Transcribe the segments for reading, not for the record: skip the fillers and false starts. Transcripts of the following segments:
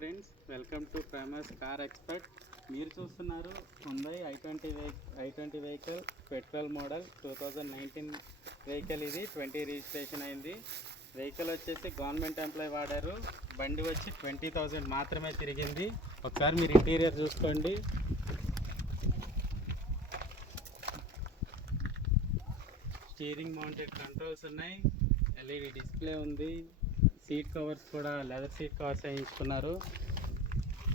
Friends, welcome to famous car expert. మీరు చూస్తున్నారు Hyundai i20 vehicle, petrol model 2019 vehicle. ఇది 20 registration అయింది. Vehicle వచ్చేసి గవర్నమెంట్ ఎంప్లాయ్ వాడారు. బండి వచ్చి 20,000 మాత్రమే తిరిగింది. ఒకసారి మీరు ఇంటీరియర్ చూసుకోండి. స్టీరింగ్ మౌంటెడ్ కంట్రోల్స్ ఉన్నాయి, ఎల్ఈడి డిస్ప్లే ఉంది, సీట్ కవర్స్ కూడా లెదర్ సీట్ కవర్స్ వేయించుకున్నారు.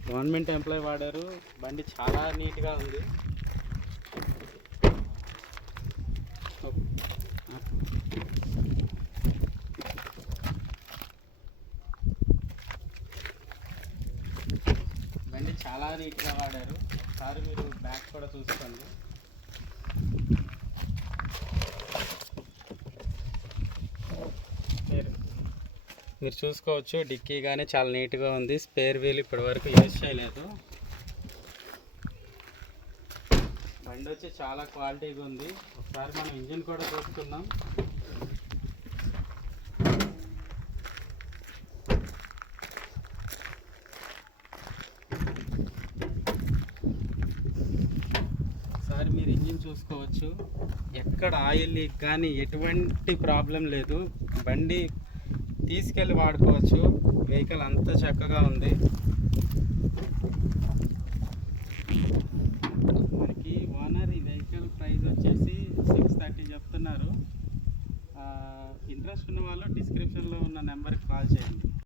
గవర్నమెంట్ ఎంప్లాయ్ వాడారు. బండి చాలా నీట్గా ఉంది. బండి చాలా నీట్గా వాడారు. ఒకసారి మీరు బ్యాక్ కూడా చూసుకోండి. మీరు చూసుకోవచ్చు, డిక్కీ కానీ చాలా నీట్గా ఉంది. స్పేర్ వీల్ ఇప్పటి వరకు యూజ్ చేయలేదు. బండి వచ్చి చాలా క్వాలిటీగా ఉంది. ఒకసారి మనం ఇంజిన్ కూడా చూసుకుందాం. ఒకసారి మీరు ఇంజిన్ చూసుకోవచ్చు, ఎక్కడ ఆయిల్ లీక్ కానీ ఎటువంటి ప్రాబ్లం లేదు. బండి తీసుకెళ్ళి వాడుకోవచ్చు. వెహికల్ అంతా చక్కగా ఉంది. మనకి ఓనర్ ఈ వెహికల్ ప్రైస్ వచ్చేసి 630 చెప్తున్నారు. ఇంట్రెస్ట్ ఉన్న వాళ్ళు డిస్క్రిప్షన్లో ఉన్న నెంబర్కి కాల్ చేయండి.